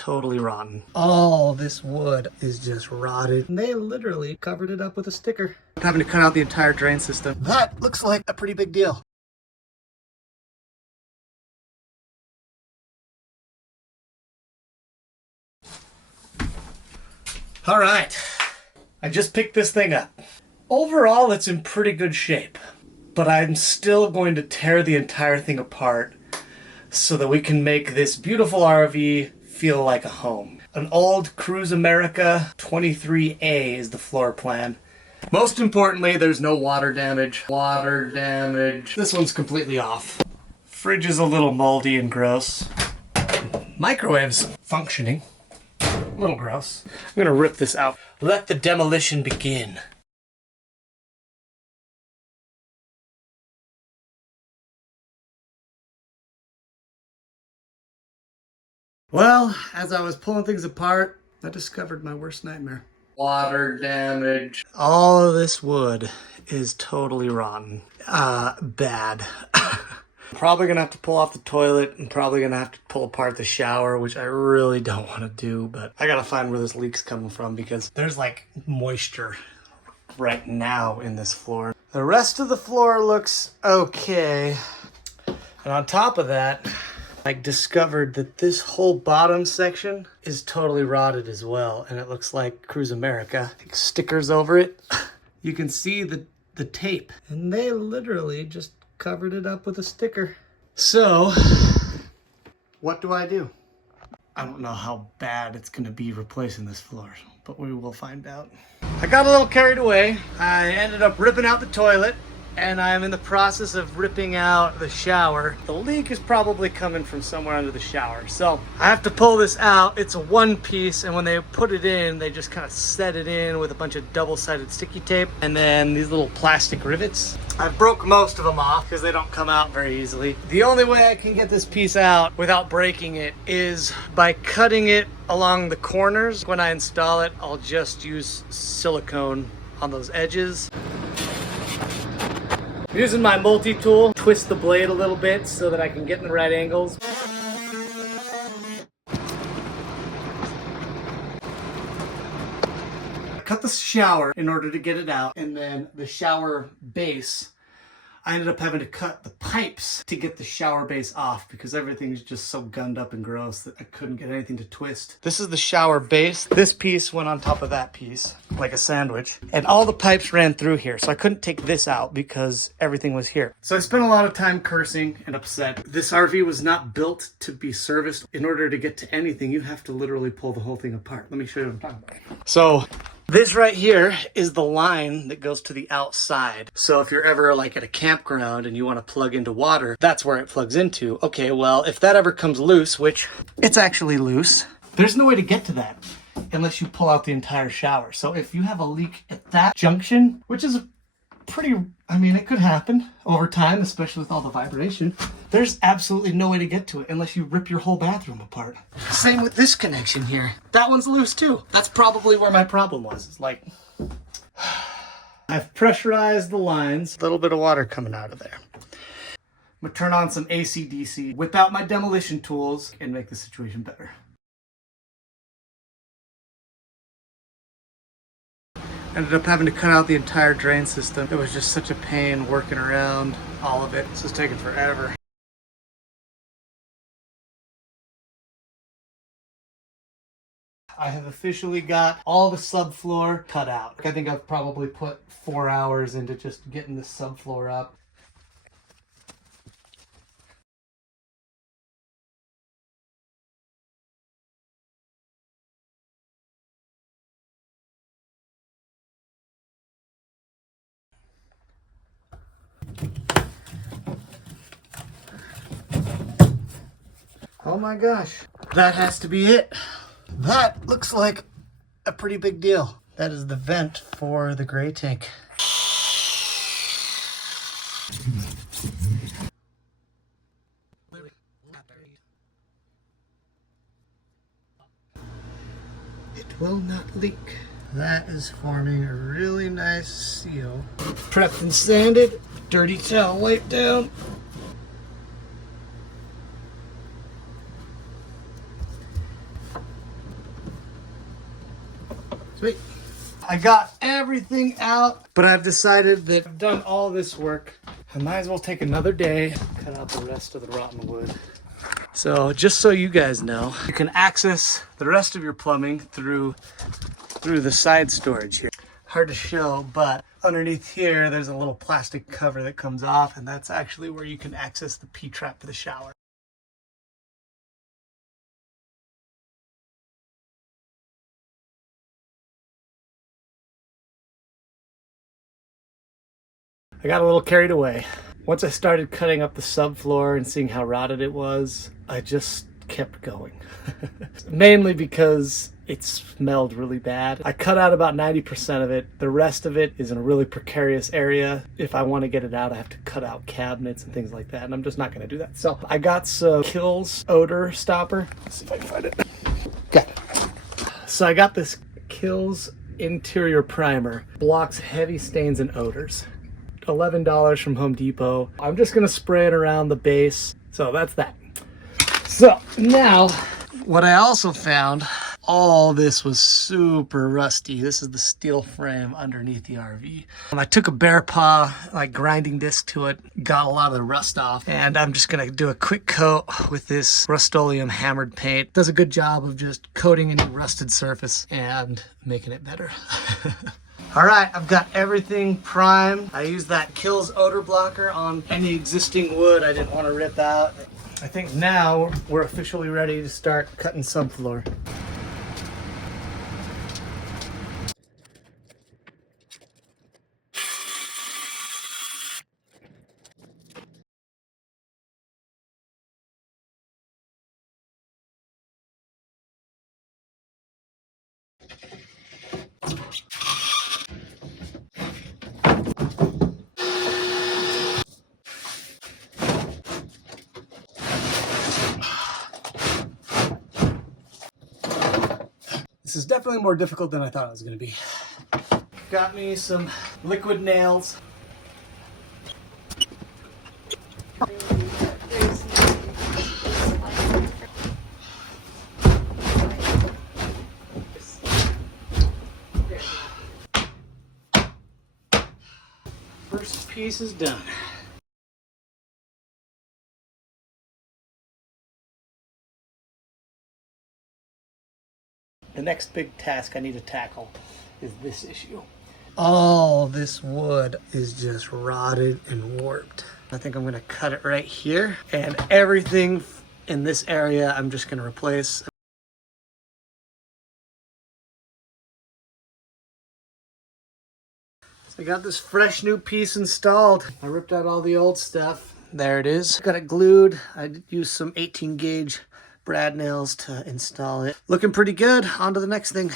totally rotten. All this wood is just rotted. And they literally covered it up with a sticker. I'm having to cut out the entire drain system. That looks like a pretty big deal. All right, I just picked this thing up. Overall, it's in pretty good shape, but I'm still going to tear the entire thing apart so that we can make this beautiful RV feel like a home. An old Cruise America 23A is the floor plan. Most importantly, there's no water damage. This one's completely off. Fridge is a little moldy and gross. Microwave's functioning. A little gross. I'm gonna rip this out. Let the demolition begin. Well, as I was pulling things apart, I discovered my worst nightmare. Water damage. All of this wood is totally rotten. Bad. Probably gonna have to pull off the toilet and probably gonna have to pull apart the shower, which I really don't want to do, but I gotta find where this leak's coming from because there's like moisture right now in this floor. The rest of the floor looks okay. And on top of that, I discovered that this whole bottom section is totally rotted as well, and it looks like Cruise America. Stickers over it. You can see the tape, and they literally just covered it up with a sticker. So, what do? I don't know how bad it's gonna be replacing this floor, but we will find out. I got a little carried away. I ended up ripping out the toilet, and I'm in the process of ripping out the shower. The leak is probably coming from somewhere under the shower. So I have to pull this out. It's a one piece, and when they put it in, they just kind of set it in with a bunch of double-sided sticky tape and then these little plastic rivets. I broke most of them off because they don't come out very easily. The only way I can get this piece out without breaking it is by cutting it along the corners. When I install it, I'll just use silicone on those edges. Using my multi-tool, twist the blade a little bit so that I can get in the right angles. I cut the shower in order to get it out, and then the shower base, I ended up having to cut the pipes to get the shower base off because everything's just so gunned up and gross that I couldn't get anything to twist. This is the shower base. This piece went on top of that piece, like a sandwich. And all the pipes ran through here, so I couldn't take this out because everything was here. So I spent a lot of time cursing and upset. This RV was not built to be serviced. In order to get to anything, you have to literally pull the whole thing apart. Let me show you what I'm talking about. So this right here is the line that goes to the outside. So if you're ever like at a campground and you want to plug into water, that's where it plugs into. Okay, well, if that ever comes loose, which it's actually loose, there's no way to get to that unless you pull out the entire shower. So if you have a leak at that junction, which is pretty, I mean, it could happen over time, especially with all the vibration, there's absolutely no way to get to it unless you rip your whole bathroom apart. Same with this connection here. That one's loose too. That's probably where my problem was. It's like, I've pressurized the lines. A little bit of water coming out of there. I'm gonna turn on some AC/DC, whip out my demolition tools, and make the situation better. Ended up having to cut out the entire drain system. It was just such a pain working around all of it. This is taking forever. I have officially got all the subfloor cut out. I think I've probably put 4 hours into just getting the subfloor up. Oh my gosh, that has to be it. That looks like a pretty big deal. That is the vent for the gray tank. It will not leak. That is forming a really nice seal. Prepped and sanded, dirty towel wipe down. Sweet. I got everything out, but I've decided that I've done all this work. I might as well take another day, cut out the rest of the rotten wood. So just so you guys know, you can access the rest of your plumbing through the side storage here. Hard to show, but underneath here, there's a little plastic cover that comes off, and that's actually where you can access the P-trap for the shower. I got a little carried away. Once I started cutting up the subfloor and seeing how rotted it was, I just kept going. Mainly because it smelled really bad. I cut out about 90% of it. The rest of it is in a really precarious area. If I want to get it out, I have to cut out cabinets and things like that, and I'm just not going to do that. So I got some Kills odor stopper. Let's see if I can find it. Got it. So I got this Kills interior primer. Blocks heavy stains and odors. $11 from Home Depot. I'm just gonna spray it around the base. So that's that. So now, what I also found, all this was super rusty. This is the steel frame underneath the RV. I took a bear paw, like grinding disc to it, got a lot of the rust off, and I'm just gonna do a quick coat with this Rust-Oleum hammered paint. Does a good job of just coating any rusted surface and making it better. All right, I've got everything primed. I used that Kills odor blocker on any existing wood I didn't want to rip out. I think now we're officially ready to start cutting subfloor. This is definitely more difficult than I thought it was going to be. Got me some liquid nails. First piece is done. The next big task I need to tackle is this issue. All this wood is just rotted and warped. I think I'm gonna cut it right here, and everything in this area I'm just gonna replace. So I got this fresh new piece installed. I ripped out all the old stuff. There it is. Got it glued. I used some 18 gauge brad nails to install it. Looking pretty good. On to the next thing.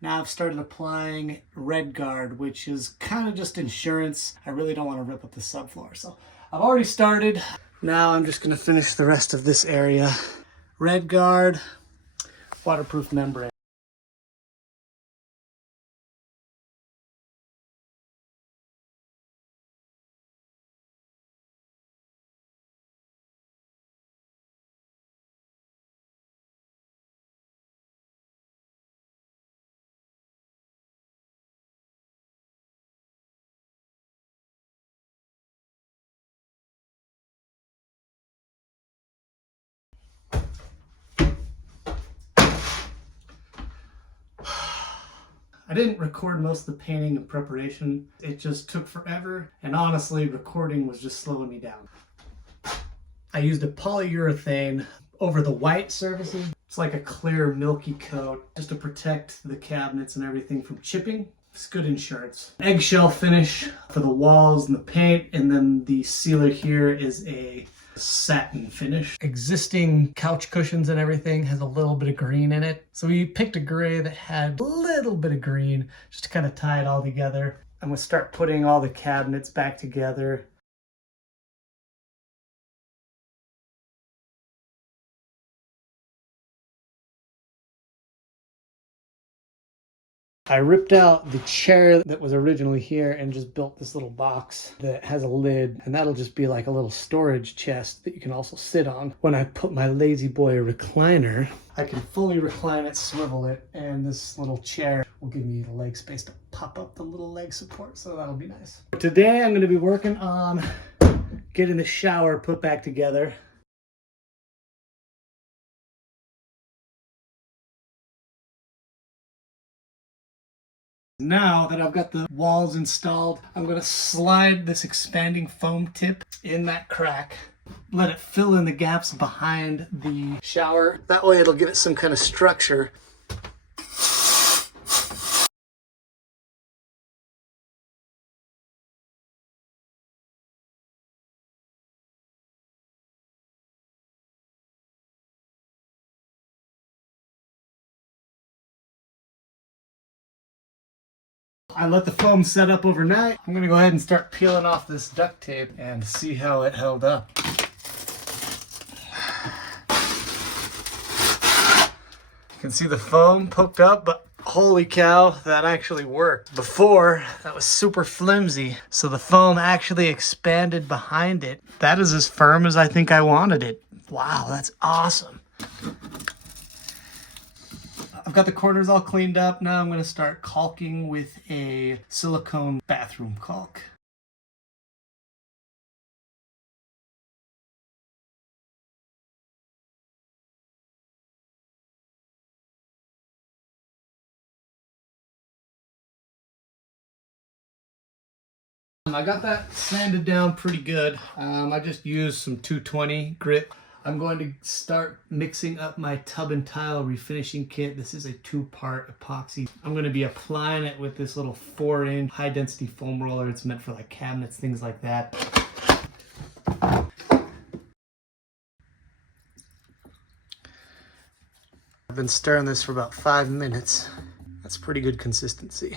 Now I've started applying Red Guard, which is kind of just insurance. I really don't want to rip up the subfloor. So I've already started. Now I'm just going to finish the rest of this area. Red Guard, waterproof membrane. I didn't record most of the painting and preparation. It just took forever, and honestly, recording was just slowing me down. I used a polyurethane over the white surfaces. It's like a clear, milky coat just to protect the cabinets and everything from chipping. It's good insurance. Eggshell finish for the walls and the paint, and then the sealer here is a satin finish. Existing couch cushions and everything has a little bit of green in it. So we picked a gray that had a little bit of green just to kind of tie it all together. I'm gonna start putting all the cabinets back together. I ripped out the chair that was originally here and just built this little box that has a lid, and that'll just be like a little storage chest that you can also sit on. When I put my Lazy Boy recliner, I can fully recline it, swivel it, and this little chair will give me the leg space to pop up the little leg support, so that'll be nice. Today I'm going to be working on getting the shower put back together. Now that I've got the walls installed, I'm going to slide this expanding foam tip in that crack, let it fill in the gaps behind the shower. That way it'll give it some kind of structure. I let the foam set up overnight. I'm gonna go ahead and start peeling off this duct tape and see how it held up. You can see the foam poked up, but holy cow, that actually worked. Before, that was super flimsy, so the foam actually expanded behind it. That is as firm as I think I wanted it. Wow, that's awesome. I've got the corners all cleaned up. Now I'm going to start caulking with a silicone bathroom caulk. I got that sanded down pretty good. I just used some 220 grit. I'm going to start mixing up my tub and tile refinishing kit. This is a 2-part epoxy. I'm going to be applying it with this little 4-inch high density foam roller. It's meant for like cabinets, things like that. I've been stirring this for about 5 minutes. That's pretty good consistency.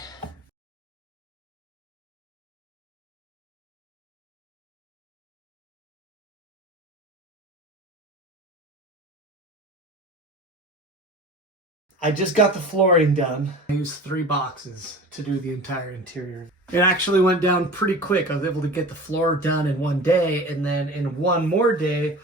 I just got the flooring done. I used 3 boxes to do the entire interior. It actually went down pretty quick. I was able to get the floor done in 1 day, and then in 1 more day,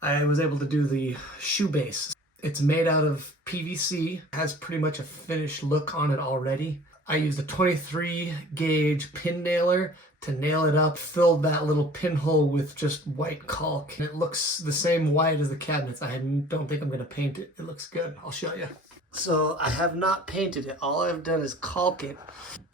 I was able to do the shoe base. It's made out of PVC, has pretty much a finished look on it already. I used a 23 gauge pin nailer to nail it up, filled that little pinhole with just white caulk. And it looks the same white as the cabinets. I don't think I'm gonna paint it. It looks good, I'll show you. So I have not painted it. All I've done is caulk it,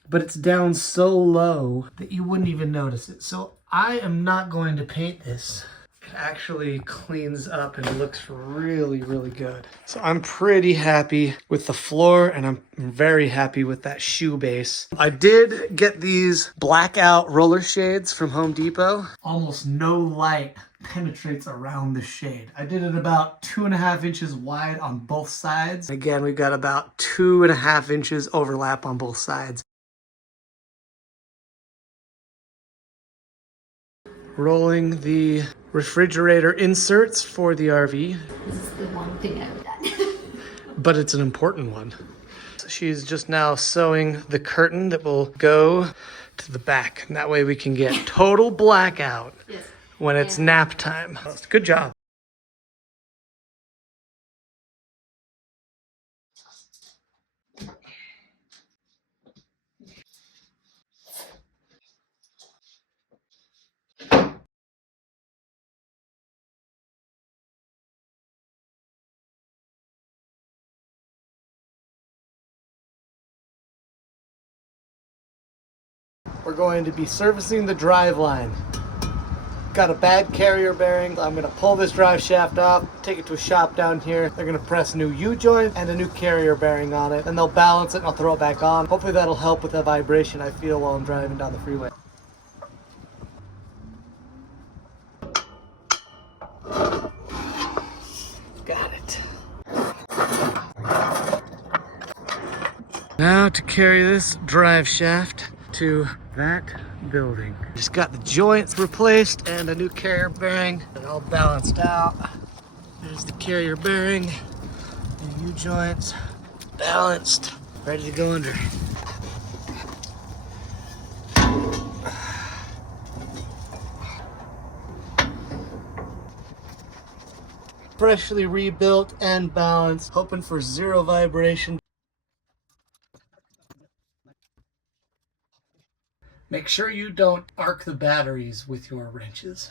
but it's down so low that you wouldn't even notice it. So I am not going to paint this. It actually cleans up and looks really, really good. So I'm pretty happy with the floor, and I'm very happy with that shoe base. I did get these blackout roller shades from Home Depot. Almost no light penetrates around the shade. I did it about 2.5 inches wide on both sides. Again, we've got about 2.5 inches overlap on both sides. Rolling the refrigerator inserts for the RV. This is the one thing I've done. But it's an important one. So she's just now sewing the curtain that will go to the back. And that way we can get total blackout when it's nap time. Good job. We're going to be servicing the Driveline. Got a bad carrier bearing. I'm gonna pull this drive shaft off, take it to a shop down here. They're gonna press a new U-joint and a new carrier bearing on it. Then they'll balance it and I'll throw it back on. Hopefully that'll help with the vibration I feel while I'm driving down the freeway. Got it. Now to carry this drive shaft to that building. Just got the joints replaced and a new carrier bearing. They're all balanced out. There's the carrier bearing, the U-joints balanced. Ready to go under. Freshly rebuilt and balanced, hoping for zero vibration. Make sure you don't arc the batteries with your wrenches.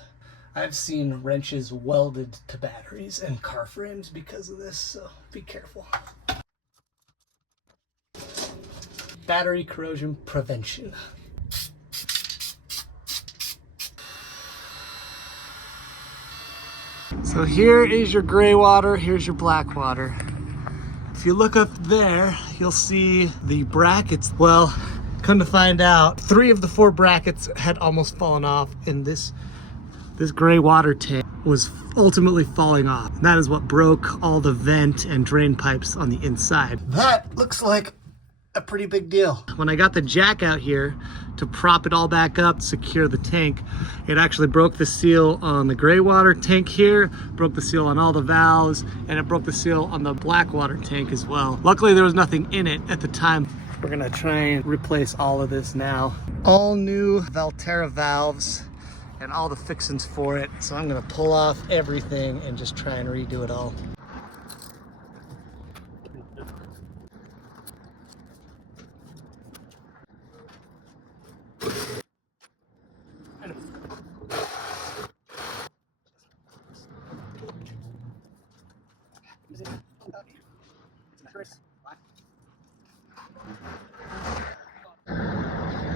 I've seen wrenches welded to batteries and car frames because of this, so be careful. Battery corrosion prevention. So here is your gray water, here's your black water. If you look up there, you'll see the brackets. Well, come to find out, 3 of the 4 brackets had almost fallen off, and this gray water tank was ultimately falling off. And that is what broke all the vent and drain pipes on the inside. That looks like a pretty big deal. When I got the jack out here to prop it all back up, secure the tank, it actually broke the seal on the gray water tank here, broke the seal on all the valves, and it broke the seal on the black water tank as well. Luckily there was nothing in it at the time. We're gonna try and replace all of this now. All new Valterra valves and all the fixings for it. So I'm gonna pull off everything and just try and redo it all.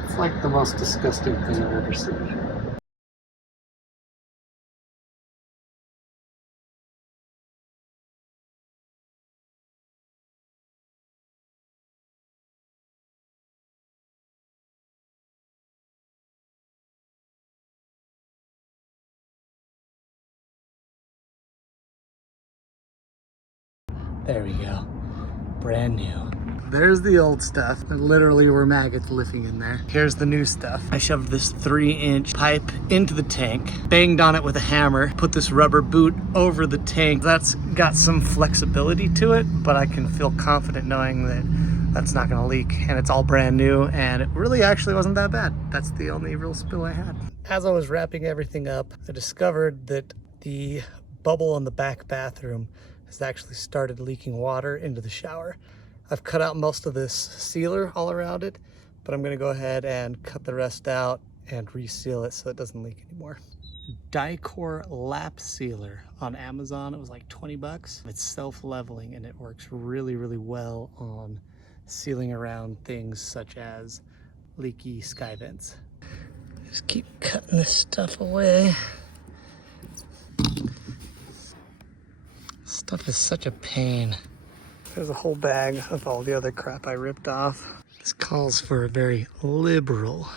It's like the most disgusting thing I've ever seen. There we go. Brand new. There's the old stuff. There literally were maggots living in there. Here's the new stuff. I shoved this 3-inch pipe into the tank, banged on it with a hammer, put this rubber boot over the tank. That's got some flexibility to it, but I can feel confident knowing that that's not gonna leak, and it's all brand new, and it really actually wasn't that bad. That's the only real spill I had. As I was wrapping everything up, I discovered that the bubble on the back bathroom has actually started leaking water into the shower. I've cut out most of this sealer all around it, but I'm gonna go ahead and cut the rest out and reseal it so it doesn't leak anymore. Dicor lap sealer on Amazon. It was like 20 bucks. It's self-leveling and it works really, really well on sealing around things such as leaky sky vents. Just keep cutting this stuff away. Stuff is such a pain. There's a whole bag of all the other crap I ripped off. This calls for a very liberal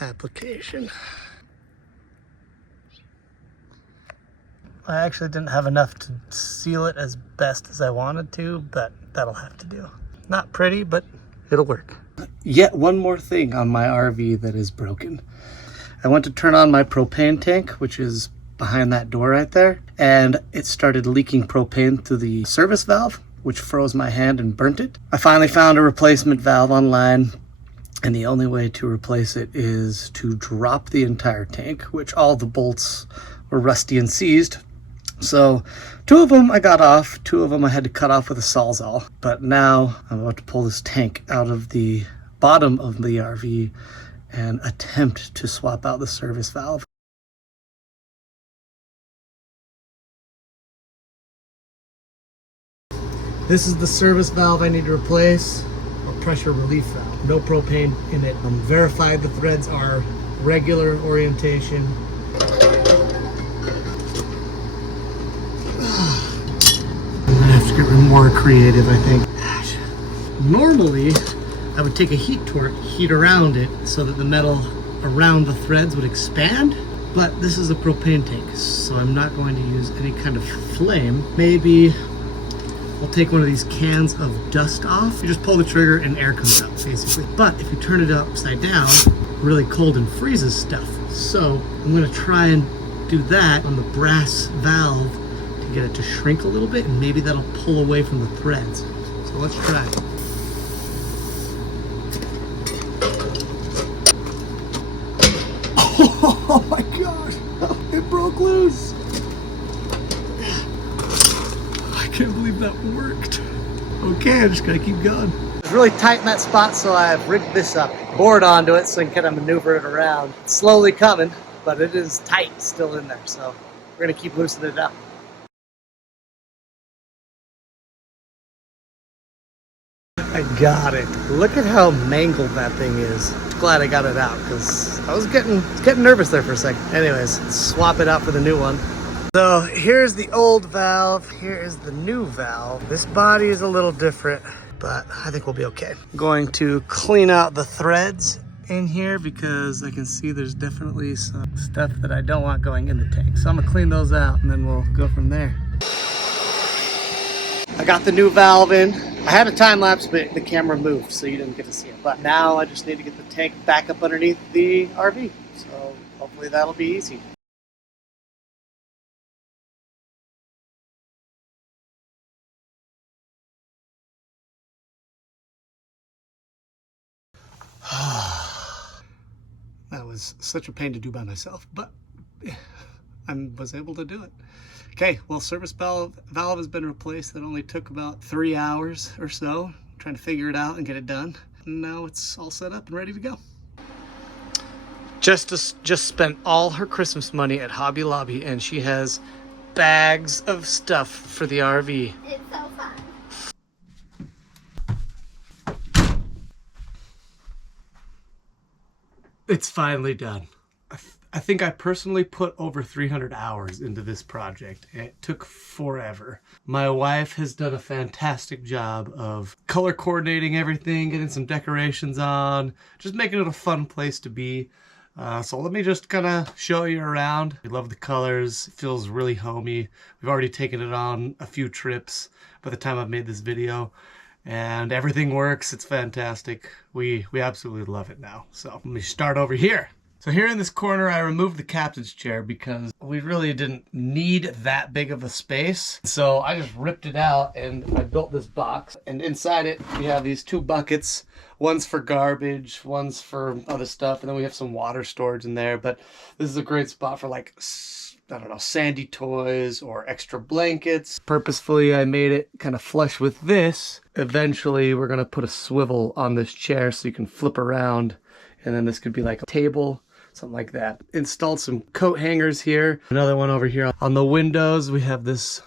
application. I actually didn't have enough to seal it as best as I wanted to, but that'll have to do. Not pretty, but it'll work. Yet one more thing on my RV that is broken. I went to turn on my propane tank, which is behind that door right there, and it started leaking propane through the service valve, which froze my hand and burnt it. I finally found a replacement valve online, and the only way to replace it is to drop the entire tank, which all the bolts were rusty and seized. So 2 of them I got off, 2 of them I had to cut off with a Sawzall. But now I'm about to pull this tank out of the bottom of the RV and attempt to swap out the service valve. This is the service valve I need to replace, or pressure relief valve. No propane in it. Verified the threads are regular orientation. I'm gonna have to get more creative, I think. Gosh. Normally, I would take a heat torch, heat around it so that the metal around the threads would expand, but this is a propane tank, so I'm not going to use any kind of flame. Maybe I'll take one of these cans of dust off. You just pull the trigger and air comes out, basically. But if you turn it upside down, really cold and freezes stuff. So I'm gonna try and do that on the brass valve to get it to shrink a little bit, and maybe that'll pull away from the threads. So let's try it. can't believe that worked. Okay, I just gotta keep going. It's really tight in that spot, so I've rigged this up, board onto it so I can kind of maneuver it around. It's slowly coming, but it is tight still in there, so we're gonna keep loosening it up. I got it. Look at how mangled that thing is. Glad I got it out because I was getting nervous there for a second. Anyways, let's swap it out for the new one. So here's the old valve. Here is the new valve. This body is a little different, but I think we'll be okay. I'm going to clean out the threads in here because I can see there's definitely some stuff that I don't want going in the tank. So I'm gonna clean those out and then we'll go from there. I got the new valve in. I had a time lapse, but the camera moved, so you didn't get to see it. But now I just need to get the tank back up underneath the RV. So hopefully that'll be easy. That was such a pain to do by myself, but I was able to do it. Okay, well, service valve has been replaced. That only took about 3 hours or so, trying to figure it out and get it done. And now it's all set up and ready to go. Just spent all her Christmas money at Hobby Lobby, and she has bags of stuff for the RV. It's so fun. It's finally done. I think I personally put over 300 hours into this project. It took forever. My wife has done a fantastic job of color coordinating everything, getting some decorations on, just making it a fun place to be. So let me just kind of show you around. We love the colors. It feels really homey. We've already taken it on a few trips by the time I've made this video. And everything works. It's fantastic. We absolutely love it now. So let me start over here. So here in this corner, I removed the captain's chair because we really didn't need that big of a space. So I just ripped it out and I built this box. And inside it, we have these 2 buckets. One's for garbage, one's for other stuff. And then we have some water storage in there. But this is a great spot for, like, I don't know, sandy toys or extra blankets. Purposefully, I made it kind of flush with this. Eventually, we're gonna put a swivel on this chair so you can flip around. And then this could be like a table, something like that. Installed some coat hangers here. Another one over here. On the windows, we have this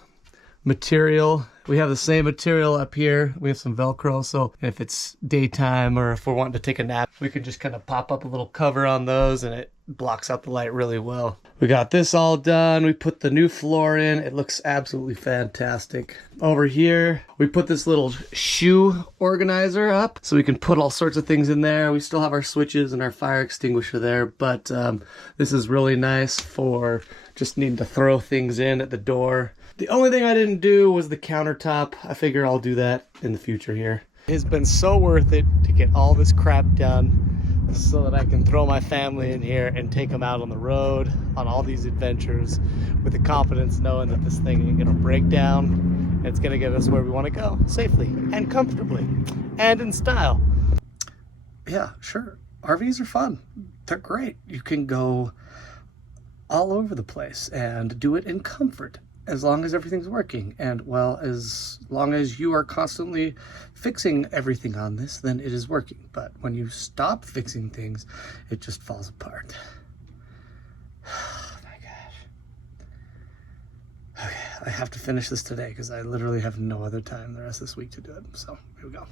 material. We have the same material up here. We have some Velcro, so if it's daytime or if we're wanting to take a nap, we can just kind of pop up a little cover on those and it blocks out the light really well. We got this all done. We put the new floor in. It looks absolutely fantastic. Over here, we put this little shoe organizer up so we can put all sorts of things in there. We still have our switches and our fire extinguisher there, but this is really nice for just needing to throw things in at the door. The only thing I didn't do was the countertop. I figure I'll do that in the future here. It's been so worth it to get all this crap done so that I can throw my family in here and take them out on the road on all these adventures with the confidence knowing that this thing ain't gonna break down and it's gonna get us where we want to go safely and comfortably and in style. Yeah, sure. RVs are fun. They're great. You can go all over the place and do it in comfort. As long as everything's working, and well, as long as you are constantly fixing everything on this, then it is working. But when you stop fixing things, it just falls apart. Oh my gosh. Okay, I have to finish this today because I literally have no other time the rest of this week to do it. So here we go.